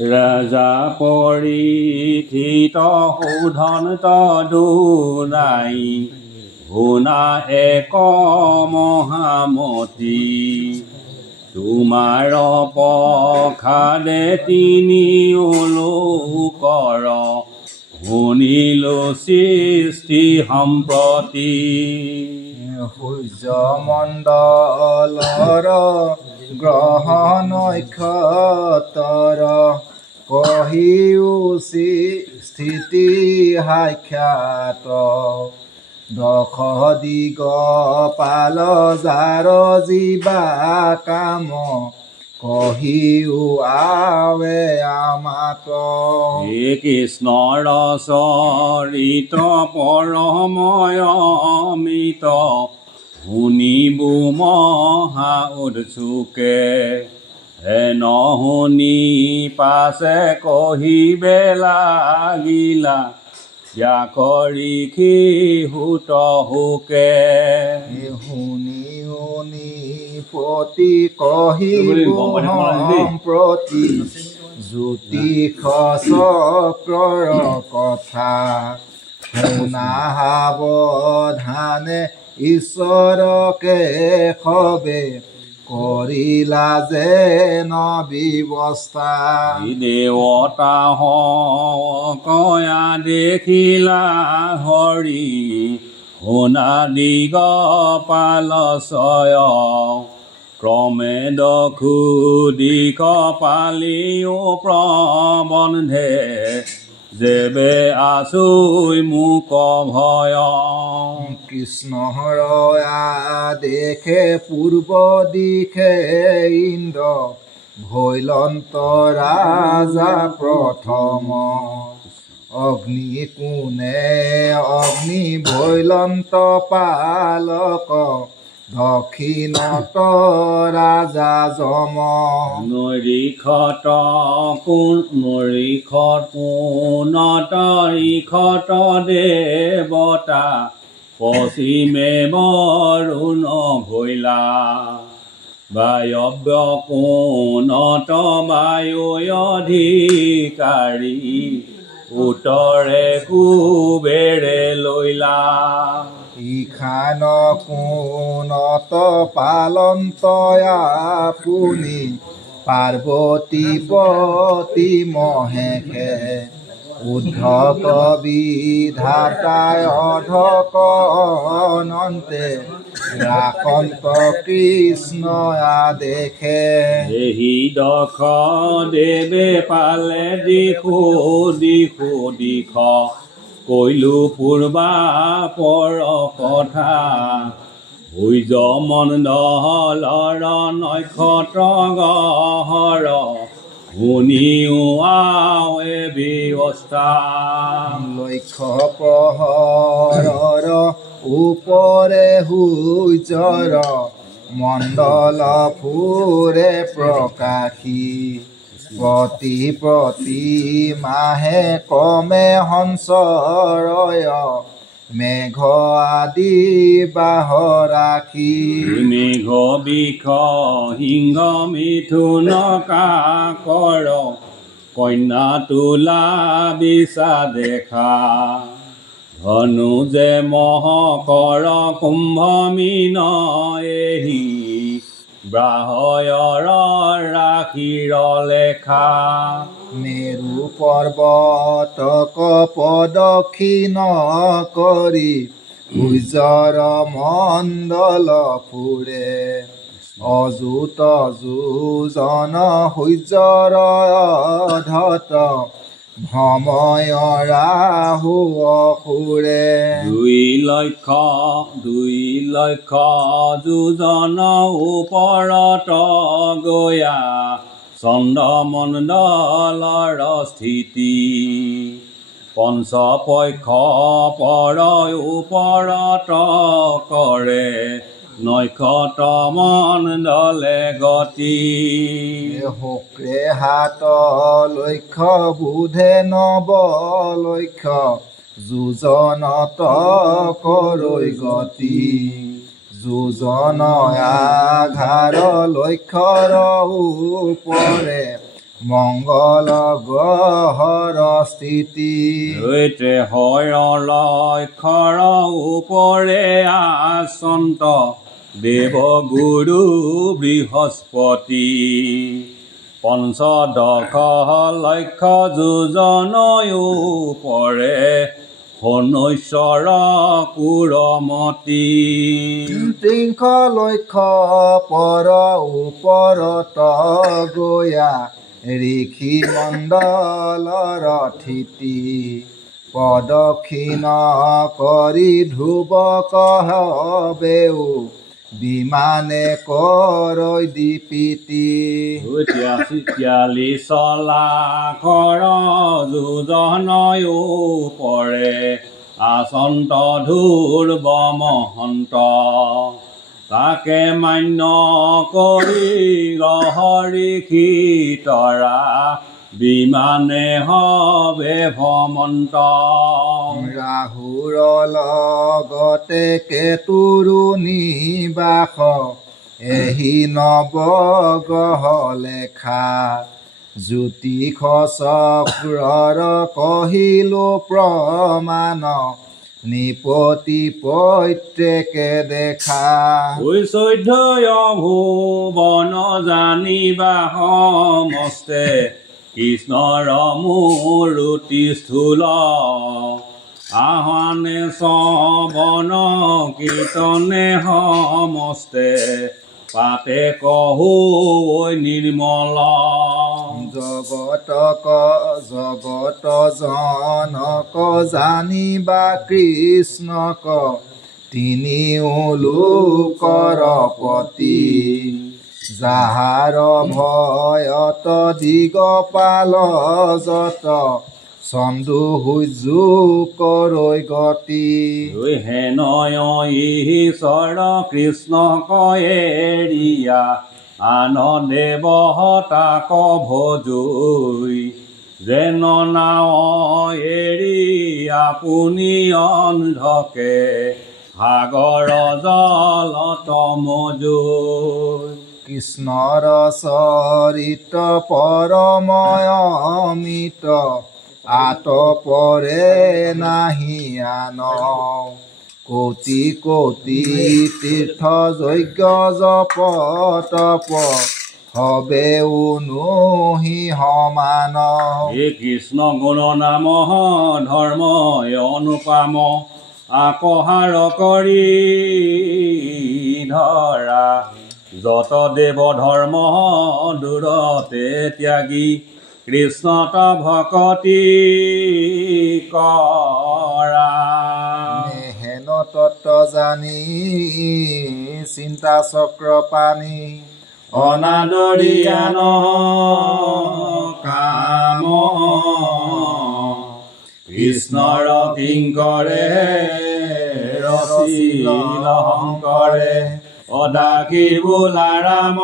ৰাজা পৰীক্ষিত শোধন তদুনাই শুনা এক মহামতি তোমাৰ প্ৰসাদে তিনিও লোকৰ শুনিলো সৃষ্টি সম্প্ৰতি সূৰ্যমণ্ডলৰ গ্ৰহ নক্ষত্ৰ কহিও স্থিতি সাক্ষাৎ দশ দিগপাল যাৰ জীৱা কাম কহিও আৱে আমাত হে কৃষ্ণৰ চৰিত পৰময়মিত শুনিবো মহা উৎসুকে হেন শুনি পাছে কহিবে লাগিলা কৰি সুত শোকে শুনি শুনি পতি কহিব সম্প্ৰতি জ্যোতিষ চক্ৰৰ কথা শুনা সাৱধানে ঈশ্বৰকে সবে কৰিলা যেন ব্যৱস্থা দেৱতা কয়া দেখিলা হৰি শুনা দিগপাল ছয় ক্ৰমে দখু দিশ পালিও প্ৰবন্ধে যেবে আছুই মোক ভয় কৃষ্ণৰ দেখে পূৰ্ব দিশে ইন্দ্ৰ ভৈলন্ত ৰাজা প্ৰথম অগ্নি কোণে অগ্নি ভৈলন্ত পালক দক্ষিণত ৰাজা যম নৰিখত ইখত দেৱতা পশ্চিমে বৰুণ ভৈলা বায়ব্য কোণত বায়ু অধিকাৰী উত্তৰে কুবেৰে লৈলা ইখান কোণত পালন্ত আপুনি পাৰ্বতী পতি মহেশে উদ্ধত বিধাতায় অধক অনন্তে ৰাকন্ত কৃষ্ণ দেখে এহি দখ দেৱে পালে দিশো কৈলো পূৰ্বা পৰ কথা সূৰ্যমণ্ডলৰ নক্ষত্ৰ গহৰ শুনিও আৱে ব্যৱস্থা লক্ষ্য প্ৰহৰৰ ওপৰে সূৰ্যৰ মণ্ডল ফুৰে প্ৰকাশী প্ৰতি মাহে ক্ৰমে সঞ্চৰয় মেঘ আদি বাহ ৰাখি মেঘ বিষ সিংহ মিথুন কাকৰ কন্যা তোলা বিছা দেখা ধনু যে মহকৰ কুম্ভ মীন এহি ব্ৰাহয়ৰ ৰাশিৰ লেখা মেৰু পৰ্বতক প্ৰদক্ষিণ কৰি সূৰ্যৰ মণ্ডল ফুৰে অযুত যোজন সূৰ্যৰ অধত ভ্ৰময় ৰাহু অসুৰে দুই লক্ষ যোজন ওপৰত গয়া চন্দ্ৰমণ্ডলৰ স্থিতি পঞ্চপক্ষ পৰ ওপৰত কৰে নক্ষত্ৰ মণ্ডলে গতি শুক্ৰে হাত লক্ষ্য বুধে নৱ লক্ষ্য যোজনত কৰৈ গতি যোজন আঘাৰ লক্ষ্যৰ ওপৰে মংগল গ্ৰহৰ স্থিতি দৈতে হয় লক্ষৰ ওপৰে আচন্ত দেৱ গুৰু বৃহস্পতি পঞ্চদশ লক্ষ যোজনয়ো পৰে হনৈশ্বৰ কুৰমতি ত্ৰিংশ লক্ষ পৰ ওপৰত গয়া ঋষি মণ্ডলৰ থিতি প্ৰদক্ষিণ কৰি ধ্ৰুৱ কহবেও বিমানে কৰৈ দীপিতি 43 লাখৰ যোজনয়ো পৰে আচন্ত ধ্ৰুৱ মহন্ত তাকে মান্য কৰি গ্ৰহ ঋষি তৰা বিমানে হবে ভ্ৰমন্ত ৰাহুৰ লগতে কেতুৰো নিবাস এহি নৱগ্ৰহ লেখা জ্যোতিষ চক্ৰৰ কহিলো প্ৰমাণ নিপতি পৈত্ৰেকে দেখা 14 ভুৱন জানিবা সমস্তে কৃষ্ণৰ মূৰ্তি স্থূল আহ্বানে শ্ৰৱণ কীৰ্তনে সমস্তে পাতে কহো নিৰ্মল জগত জনক জানিবা কৃষ্ণক তিনিও লোকৰ পতি যাহাৰ ভয়ত দিগপাল যত চন্দু সূৰ্যু কৰৈ গতি হেনয় ঈশ্বৰ কৃষ্ণ কয়েৰিয়া আন দেৱ তাক ভজুই যেন নাও এৰি আপুনি অন্ধকে সাগৰ জলত মজুই কৃষ্ণৰ চৰিত পৰময় অমিত আতপৰে নাহি আন কোটি কোটি তীৰ্থ যজ্ঞ জপ তপ হবে উনুহি সমান হে কৃষ্ণ গুণ নাম ধৰ্ম অনুপাম আকহাৰ কৰি ধৰা যত দেৱ ধৰ্ম দূৰতে ত্যাগী কৃষ্ণত ভকতি কৰা হেন তত্ত্ব জানি চিন্তা চক্ৰ পানী অনাদৰিয়ান কাম কৃষ্ণৰ কিংকৰে ৰচিল শংকৰে অদাকি বোলা ৰাম